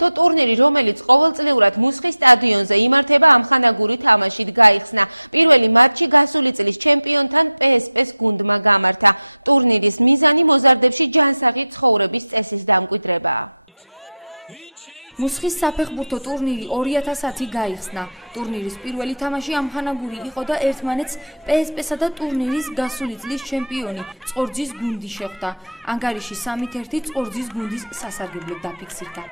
საფეხბურთო ტურნირი, რომელიც ყოველწლიურად მუსხის სტადიონზე იმართება, ამხანაგური თამაშით გაიხსნა. პირველი მატჩი გასული წლის ჩემპიონთან PSV-ს გუნდმა გამართა. ტურნირის მიზანი მოზარდებში ჯანსაღი ცხოვრების წესის დამკვიდრებაა. მუსხის საფეხბურთო ტურნირი 2010 გაიხსნა. ტურნირის პირველი თამაში ამხანაგური იყო და ერთმანეთს PSV-სა და ტურნირის გასული წლის ჩემპიონი წყორძის გუნდი შეხვდა. ანგარიში 3-1 წყორძის გუნდის სასარგებლოდ დაფიქსირდა.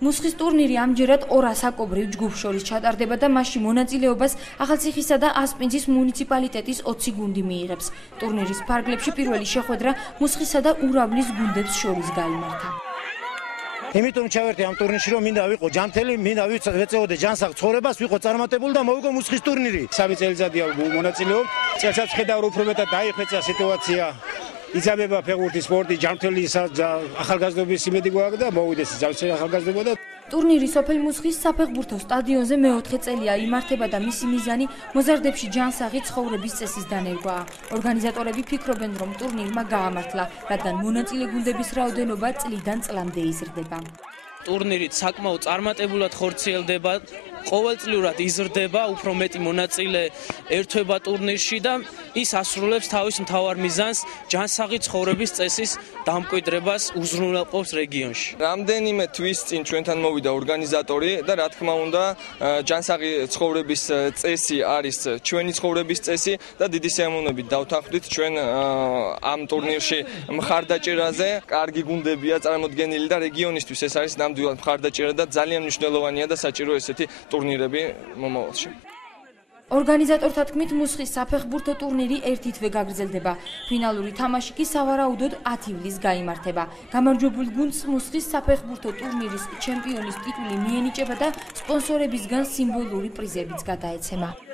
მუსხის ტურნირი ამჯერად ორ ასაკობრივ ჯგუფს შორის ჩატარდება და მასში მონაწილეობას ახალციხისა და ასპინძის მუნიციპალიტეტის 20 გუნდი მიიღებს. ტურნირის ფარგლებში პირველი შეხვედრა მუსხისა და ურავლის გუნდებს შორის გაიმართა. იმიტომ ჩავერთე ამ ტურნირში, რომ მინდა ვიყო ჯანმრთელი, მინდა ვეწეოდე ჯანსაღ ცხოვრებას, ვიყო წარმატებული და მოვიგო მუსხის ტურნირი. 3 წელიწადია მონაწილეობ. წელსაც ხედავ უფრო მეტად დაიხვეწა სიტუაცია. იზამება ფეხბურთის სპორტი, ჯანმრთელი ახალგაზრდობის იმედი გვაქვს და მოვიდეს ჯანმრთელი ახალგაზრდობა და ტურნირი სოფელ მუსხის საფეხბურთო სტადიონზე მეოთხე წელია იმართება და მისი მიზანი მოზარდებში ჯანსაღი ცხოვრების წესის დანერგვაა. ორგანიზატორები ფიქრობენ, რომ ტურნირმა გაამართლა, რადგან მონაწილე გუნდების რაოდენობა წლიდან წლამდე იზრდება. ტურნირით საკმაოდ წარმატებულად ხორციელდება, ყოველწლიურად იზრდება, უფრო მეტი მონაწილე ერთვება ტურნირში და ის ასრულებს თავის მთავარ მიზანს, ჯანსაღი ცხოვრების წესის დამკვიდრებას უზრუნველყოფს რეგიონში. რამდენიმე თვის წინ ჩვენთან მოვიდა ორგანიზატორი და რა თქმა უნდა, ჯანსაღი ცხოვრების წესი არის ჩვენი ცხოვრების წესი და დიდი სიამოვნებით დავთანხმდით ჩვენ ამ ტურნირში მხარდაჭერაზე. კარგი გუნდებია წარმოდგენილი და რეგიონისთვის ეს არის ნამდვილად მხარდაჭერა და ძალიან მნიშვნელოვანია და საჭირო ესეთი ტურნირები მომავალში. ორგანიზატორთა თქმით, მუსხის საფეხბურთო ტურნირი ერთი თვე გაგრძელდება. ფინალური თამაში კი სავარაუდოდ 10 ივლისს გაიმართება. გამარჯვებულ გუნდს მუსხის საფეხბურთო ტურნირის ჩემპიონის ტიტული მიენიჭება და სპონსორებისგან სიმბოლური პრიზებიც გადაეცემა.